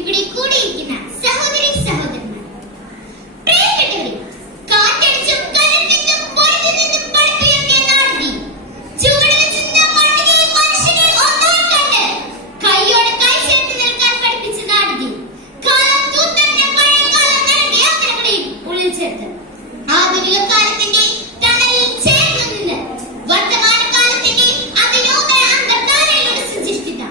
ഇവിടെ കൂടിയിരിക്കുന്ന സഹോദരി സഹോദരന്മാർ, പ്രിയപ്പെട്ടവരെ, കാറ്റടിച്ചും കരഞ്ഞും പൊഴിഞ്ഞു നിന്നും പടുത്തുയർത്തിയ നാടിനെ ചുവട് വെച്ചിരുന്ന മണ്ണിനെ മനുഷ്യനെ ഒന്നായി കണ്ട് കൈയോടെ കൈ ചേർത്ത് നിൽക്കാൻ പഠിപ്പിച്ച നാടിനെ കാലം തൂത്തറിഞ്ഞ പഴയ കാലം നൽകിയ യാത്രകളെയും ഉള്ളിൽ ചേർത്ത് ആധുനിക കാലത്തിന്റെ തണലിൽ ചേർന്ന് നിന്ന് വർത്തമാന കാലത്തിന്റെ അതിനൂതന അന്തർധാരയിലൂടെ സൃഷ്ടിച്ച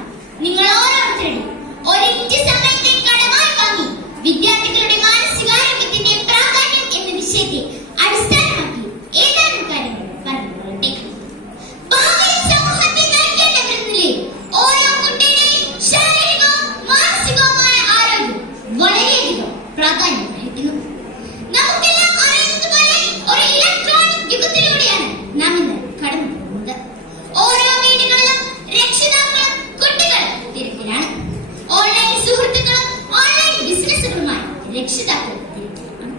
നിങ്ങൾ ഓരോരുത്തരുടെയും ഒരൊറ്റ സമയത്തെ കടമായി വാങ്ങി വിദ്യാർത്ഥികളുടെ മാനസികാരോഗ്യത്തിന്റെ പ്രാധാന്യം എന്ന വിഷയത്തെ അടിസ്ഥാനമാക്കി ഏതാനും കാര്യങ്ങൾ പറഞ്ഞുകൊള്ളട്ടെ. ഭാവിയിൽ സമൂഹത്തെ നയിക്കേണ്ടവരെന്നില്ലേ ഓരോ കുട്ടിയുടെയും ശാരീരികവും മാനസികവുമായ ആരോഗ്യം വളരെയധികം പ്രാധാന്യം അർഹിക്കുന്നു. നമുക്കെല്ലാം അറിയുന്നതുപോലെ ഒരു ഇലക്ട്രോണിക് യുഗത്തിലൂടെയാണ് നാം ഇന്ന് കടന്നു പോകുന്നത്. ഓരോ വീടുകളിലും രക്ഷിതാക്കളും കുട്ടികളും തിരക്കിലാണ്. ഓൺലൈൻ സുഹൃത്തുക്കളും ഓൺലൈൻ ബിസിനസ്സുകളുമായി രക്ഷിതാക്കൾ തിരക്കിലാണ്.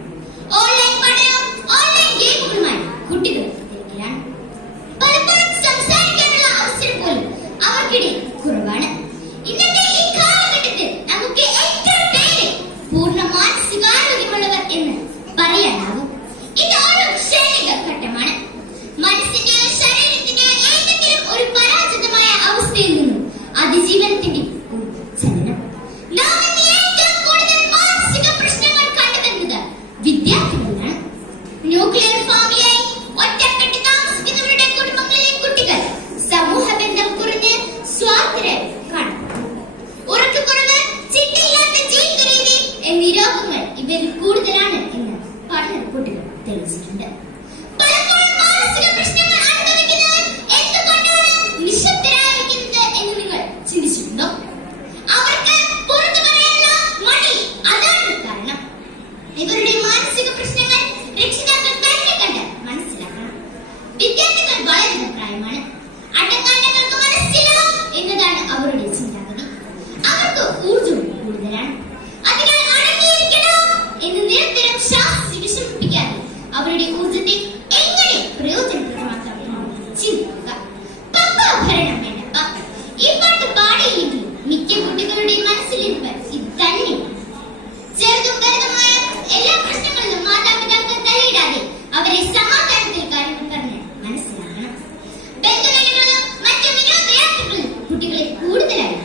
ഓൺലൈൻ പഠനവും ഓൺലൈൻ ഗെയിമുകളുമായി കുട്ടികൾ തിരക്കിലാണ്. പലപ്പോഴും സംസാരിക്കാനുള്ള അവസരം പോലും അവർക്കിടയിൽ കുറവാണ്. ഇന്നത്തെ ഈ കാലഘട്ടത്തിൽ നമുക്ക് ഏറ്റവും പേര് പൂർണ്ണ മാനസികാരോഗ്യമുള്ളവർ എന്ന് പറയാനാവും. ഇത് ഒരു ക്ഷണിക ഘട്ടമാണ്. മനസ്സിന്റെയോ ശരീരത്തിന്റെയോ ഏതെങ്കിലും ഒരു പരാജിതമായ അവസ്ഥയിൽ നിന്നും അതിജീവനത്തിന്റെ ഒരു ചലനം. നാം ഇന്ന് ഏറ്റവും കൂടുതൽ മാനസിക പ്രശ്നങ്ങൾ കണ്ടുവരുന്നത് വിദ്യാർത്ഥികളിലാണ്. ന്യൂക്ലിയർ ഫാമിലിയായി ഒറ്റപ്പെട്ട് താമസിക്കുന്നവരുടെ കുടുംബങ്ങളിലെ കുട്ടികൾ സമൂഹ ബന്ധം കുറഞ്ഞ് സ്വാർത്ഥരായി കാണപ്പെടുന്നു. ഉറക്കക്കുറവ്, ചിട്ടയില്ലാത്ത ജീവിത രീതി എന്നീ രോഗങ്ങൾ ഇവരിൽ കൂടുതലാണ് എന്ന് പഠന റിപ്പോർട്ടുകൾ തെളിയിച്ചിട്ടുണ്ട്. പലപ്പോഴും മാനസിക പ്രശ്നങ്ങൾ അനുഭവിക്കുന്നവർ എന്തുകൊണ്ടാണ് നിശബ്ദരായിരിക്കുന്നത് എന്ന് നിങ്ങൾ ചിന്തിച്ചിട്ടുണ്ടോ? അവർക്ക് പുറത്തു പറയാനുള്ള മടി അതാണ് കാരണം. ഇവരുടെ മാനസിക പ്രശ്നങ്ങൾ രക്ഷിതാക്കൾ തന്നെ കണ്ട് മനസ്സിലാക്കണം. വിദ്യാർത്ഥികൾ വളരുന്ന പ്രായമാണ്. അടക്കാണ്ടങ്ങൾക്ക് മനസ്സില്ല എന്നതാണ് അവരുടെ ചിന്താഗതി. അവർക്ക് ഊർജ്ജം കൂടുതലാണ്. അതിനാൽ അടങ്ങിയിരിക്കണം എന്ന് നിരന്തരം ശാസിച്ച് വിഷമിപ്പിക്കാതെ അവരുടെ ഊർജ്ജത്തെ എങ്ങനെ പ്രയോജനപ്രദമാക്കാം ചിന്തിക്കുക. പപ്പ ഭരണം വേണ്ടപ്പ. ഈ പാട്ട് പാടിയില്ലെങ്കിൽ മിക്ക കുട്ടികളുടെയും മനസ്സിലിരിപ്പ് ഇത് തന്നെയാണ്. ചെറുതും വലുതുമായ എല്ലാ പ്രശ്നങ്ങളിലും മാതാപിതാക്കൾ തലയിടാതെ അവരെ സമാധാനത്തിൽ കാര്യങ്ങൾ പറഞ്ഞ് മനസ്സിലാക്കണം. ബന്ധുവീടുകളിലും മറ്റു വിനോദയാത്രകളിലും കുട്ടികളെ കൂടുതലായി